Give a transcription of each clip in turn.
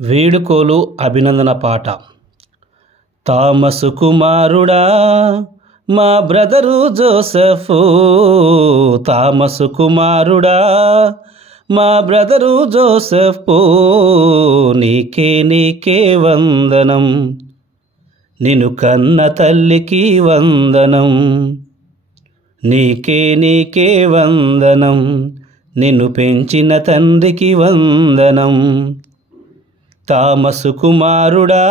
వేడుకోలు అభినందన పాట. థామసు కుమారుడా మా బ్రదరు జోసెఫ్, థామసు కుమారుడా మా బ్రదరు జోసెఫ్, నీకే వందనం, నిన్ను కన్న తల్లికి వందనం. నీకే వందనం, నిన్ను పెంచిన తండ్రికి వందనం. థామసు కుమారుడా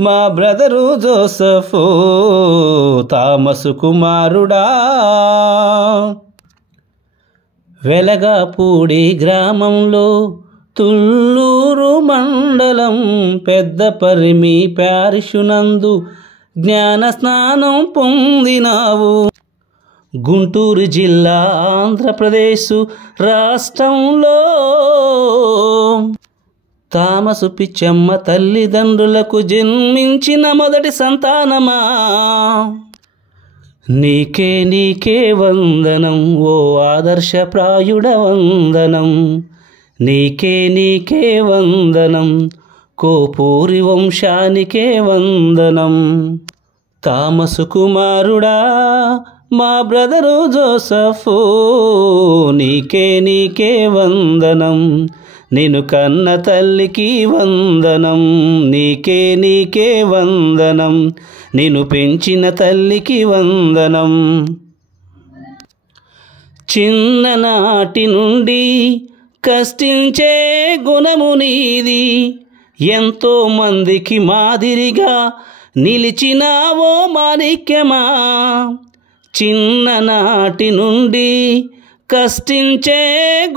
మా బ్రదరు జోసెఫ్, థామసు కుమారుడా. వెలగపూడి గ్రామంలో తుళ్ళూరు మండలం పెద్దపరిమి ప్యారిషునందు జ్ఞాన స్నానం పొందినావు. గుంటూరు జిల్లా ఆంధ్రప్రదేశ్ రాష్ట్రంలో థామసు పిచ్చమ్మ తల్లిదండ్రులకు జన్మించిన మొదటి సంతానమా. నీకే వందనం ఓ ఆదర్శప్రాయుడ వందనం. నీకే వందనం కోపూరి వంశానికే వందనం. థామసు కుమారుడా మా బ్రదరు జోసెఫ్, నీకే వందనం, నిన్ను కన్న తల్లికి వందనం. నీకే వందనం, నిన్ను పెంచిన తల్లికి వందనం. చిన్ననాటి నుండి కష్టించే గుణము నీది, ఎంతో మందికి మాదిరిగా నిలిచినావో మాణిక్యమా. చిన్ననాటి నుండి కష్టించే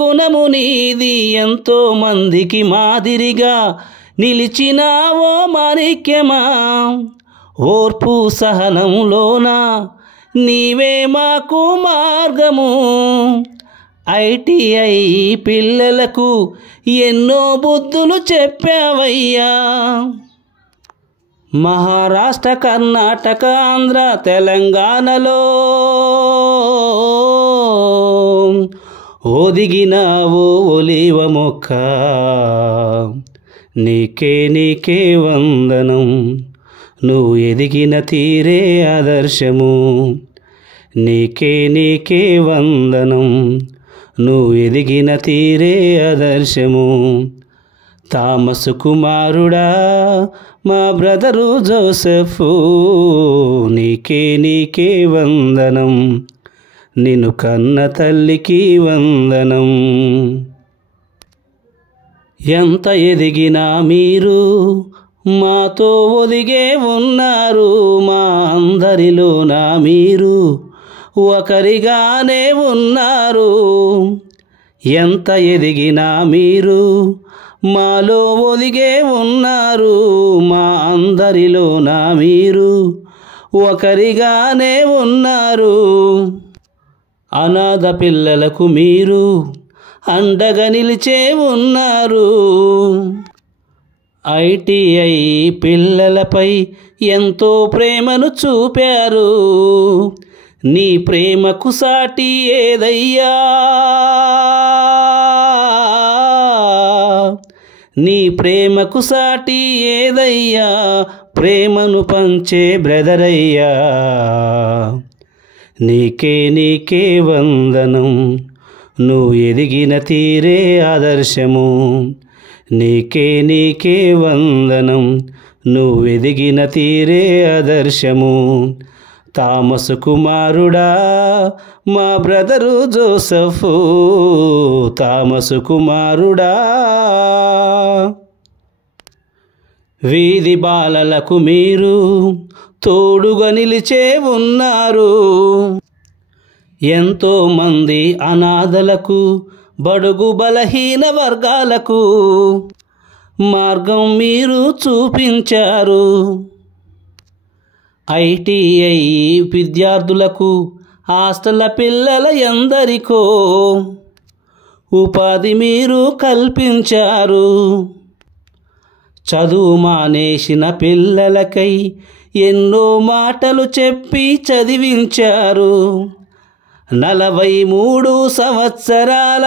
గుణము నీది, ఎంతో మందికి మాదిరిగా నిలిచినావో మాణిక్యమా. ఓర్పు సహనంలోన నీవే మాకు మార్గము. ITI పిల్లలకు ఎన్నో బుద్ధులు చెప్పావయ్యా. మహారాష్ట్ర, కర్ణాటక, ఆంధ్ర, తెలంగాణలో ఒదిగినావు ఒలివ మొక్క. నీకే వందనం, నువ్వు ఎదిగిన తీరే ఆదర్శము. నీకే వందనం, నువ్వు ఎదిగిన తీరే ఆదర్శము. థామసు కుమారుడా మా బ్రదరు జోసెఫ్, నీకే వందనం, నిన్ను కన్న తల్లికి వందనం. ఎంత ఎదిగినా మీరు మాతో ఒదిగే ఉన్నారు. మా అందరిలోన మీరు ఒకరిగానే ఉన్నారు. ఎంత ఎదిగినా మీరు మాలో ఒదిగే ఉన్నారు. మా అందరిలోన మీరు ఒకరిగానే ఉన్నారు. అనాథ పిల్లలకు మీరు అండగా నిలిచే ఉన్నారు. ITI పిల్లలపై ఎంతో ప్రేమను చూపారు. నీ ప్రేమకు సాటి ఏదయ్యా. నీ ప్రేమకు సాటి ఏదయ్యా, ప్రేమను పంచే బ్రదరయ్యా. నీకే వందనం, నువ్వు ఎదిగిన తీరే ఆదర్శము. నీకే వందనం, నువ్వు ఎదిగిన తీరే ఆదర్శము. థామసు కుమారుడా మా బ్రదరు జోసెఫ్, థామసు కుమారుడా. వీధి బాలలకు మీరు తోడుగా నిలిచే ఉన్నారు. ఎంతో మంది అనాథలకు, బడుగు బలహీన వర్గాలకు మార్గం మీరు చూపించారు. ITI విద్యార్థులకు, హాస్టల్ పిల్లల ఎందరికో ఉపాధి మీరు కల్పించారు. చదువు మానేసిన పిల్లలకై ఎన్నో మాటలు చెప్పి చదివించారు. 43 సంవత్సరాల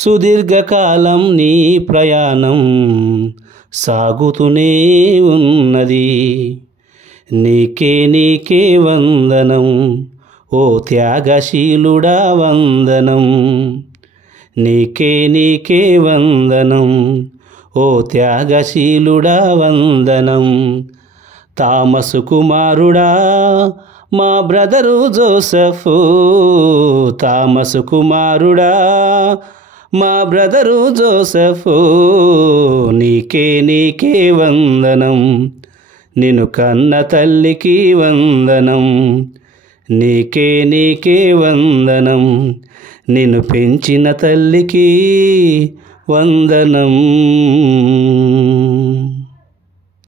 సుదీర్ఘకాలం నీ ప్రయాణం సాగుతూనే ఉన్నది. నీకే వందనం ఓ త్యాగశీలుడా వందనం. నీకే వందనం ఓ త్యాగశీలుడా వందనం. థామసు కుమారుడా మా బ్రదరు జోసెఫ్, థామసు కుమారుడా మా బ్రదరు జోసెఫ్, నీకే వందనం. నిన్ను కన్న తల్లికి వందనం. నీకే వందనం. నిన్ను పెంచిన తల్లికి వందనం.